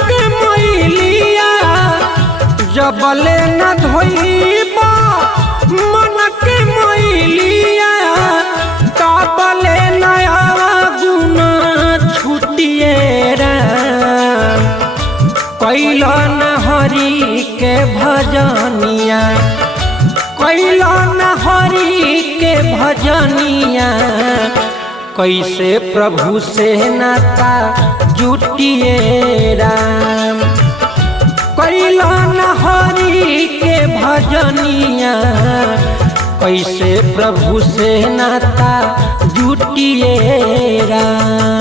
के मैलिया जबले न धोइबा मन के मैलिया तबले नया गुना छुटिए राम कैला न हरि के भजनिया कैला न हरि के भजनिया कैसे प्रभु से नाता जुटिए राम कैला न हरि के भजनिया कैसे प्रभु से नाता जुटिए राम।